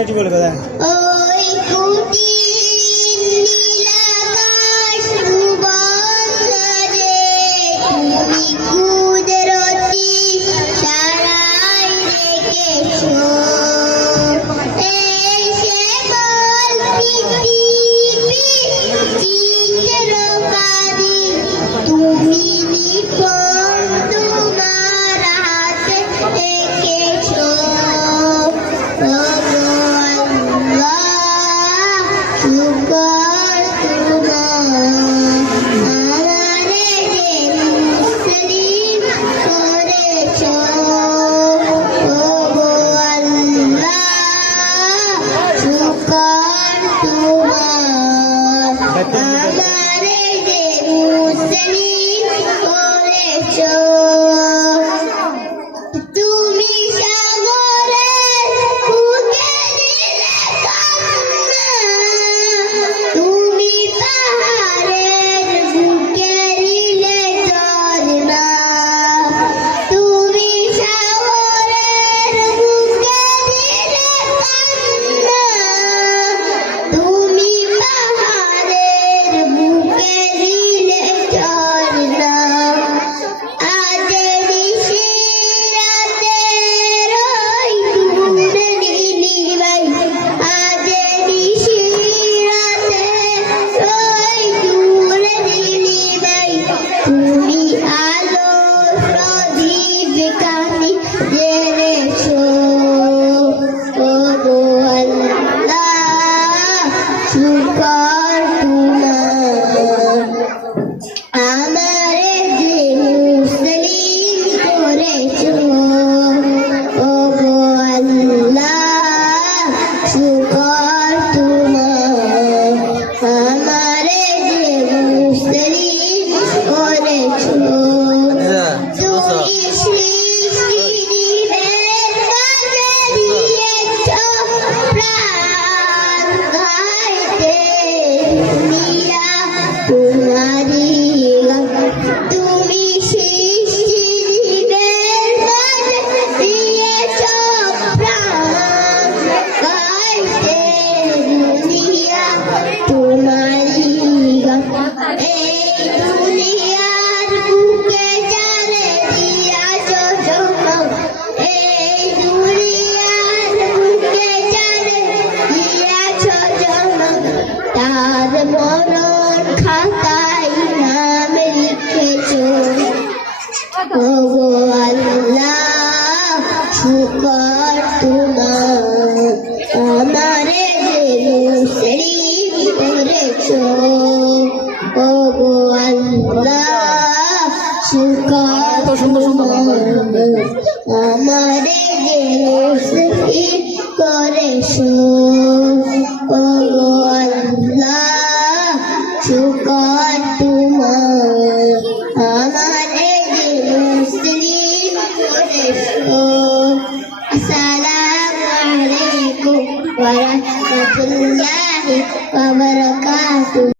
সেটি বলে কথা ওই কুটি নীলাকাশ ভুবনরে তুমি কুদরতি সারাই রেখেছো এসে বল পৃথিবী চিত্রকারী তুমি নিপুণ তোমার হাতে এঁকেছো তুমি সাগরের বুকে দিলে কান্না তুমি পাহাড়ের বুকে দিলে ঝরনা তুমি সাগরের বুকে দিলে কান্না তুমি পাহাড়ের বুকে দিলে ঝরনা তুমি আলো প্রদীপ কানি জেনেছো ওগো আল্লাহ শুকর তোমার আমারে যে মুসলিম করেছো ওগো আল্লাহ শুকর তোমার আমারে যে মুসলিম করেছো তুমি সৃষ্টির মাঝে দিয়েছো প্রাণ গাইতে দুনিয়া তোমারি তুমি সৃষ্টির মাঝে দিয়েছো প্রাণ গাইতে দুনিয়া তোমারি এই দুনিয়ার বুকে যারে দিয়াছো জন্ম এই দুনিয়ার বুকে যারে দিয়াছো জন্ম তার মরণ খাতায় নাম লিখেছো ওগো আল্লাহ শুকর তোমার আমারে যে মুসলিম করেছো ওগো আল্লাহ শুকর তোমার আমারে যে মুসলিম করেছো ওগো আল্লাহ শুকর তোমার আমারে যে মুসলিম করেছো আসসালামু আলাইকুম ওয়া রাহমাতুল্লাহি ওয়া বারাকাতুহু।